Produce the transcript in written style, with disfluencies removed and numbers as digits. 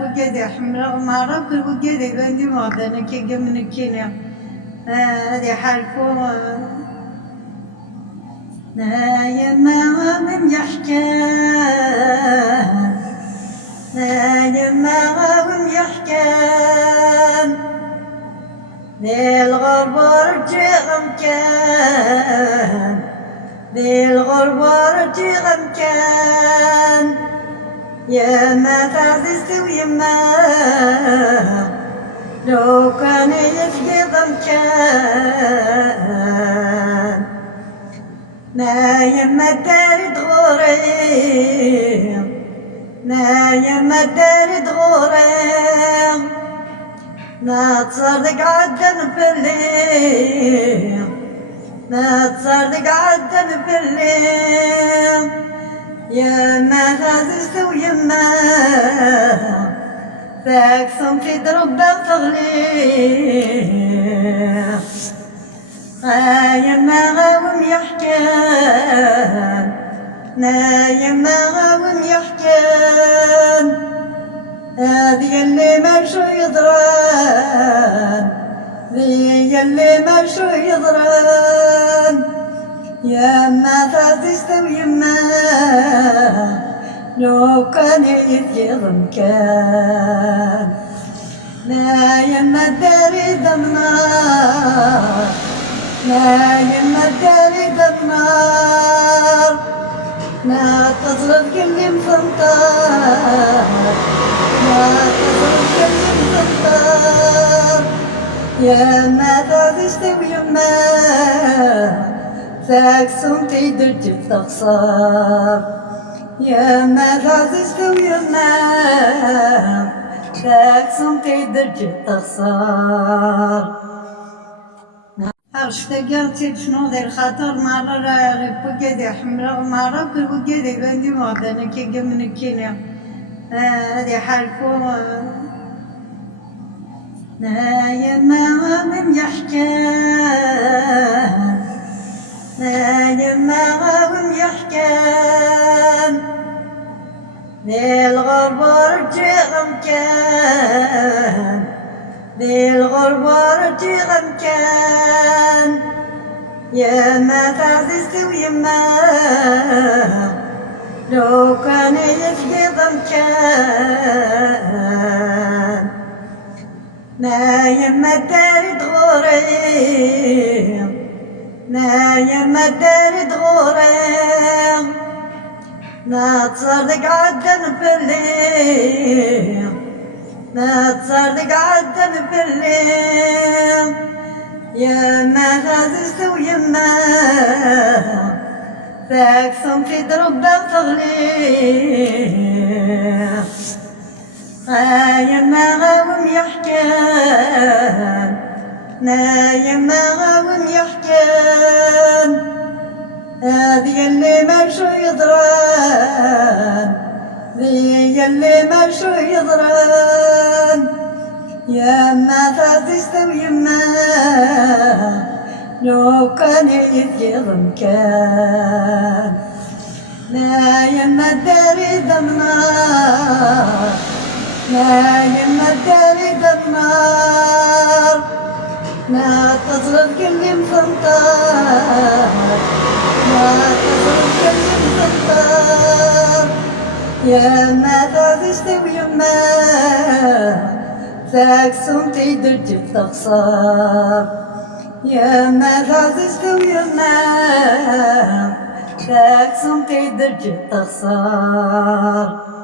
بوجدي حمرا مرة كل بوجدي بندي معدنا كي من الكينيا هذه حالكم يا ما من يحكي يا ما من يحكي للغرب رجع مكان للغرب رجع مكان يا ما تعززت ويما لو كان يفقد مكان ما يما دار دغوري ما يما دار دغوري ما تصدق عدن بالليل ما تصدق عدن بالليل يا ما فازست ويما ذاك صمتي ضرب تغليل يما غاوم يحكان يما غاوم يحكان هذه اللي مشو يضران ذي اللي مشو يضران يا ما فازست ويما لو كان يتيضم كان لا يما الداري دمار لا يما الداري دمار لا تصرف كل مفنطار لا تصرف كل مفنطار يا ما فازست ويما ذاك صمتي درجة تخسر يا ما فازست ويما ذاك صمتي درجة تخسر اشتقلت شنو ذي الخطر مرة بوجدي حمرا مرة كل بوجدي بندي معدنا كي من الكينيا هذه حالكم يا ما من يحكي يا ما من يحكي للغرب رجع مكان للغرب رجع مكان يا ما تعززت ويما لو كان يفقد مكان ما يما الدار دغوري ما يما الدار دغوري ما تصدق عدن بالليل ما تصدق عدن بالليل يا ما فازست ويما ذاك صمتي ضرب تغليل يما غاوم يحكان يما غاوم يحكان هذه اللي مشو يضران ذي اللي مشو يضران يا ما فازست ويما لو كان يتيضم كان لا يما الداري دمار لا يما الداري دمار لا تصرف كل مفنطار لا تصرف كل مفنطار يا ما فازست ويما ذاك صمتي درجة تخسر يا ما فازست ويما ذاك صمتي درجة تخسر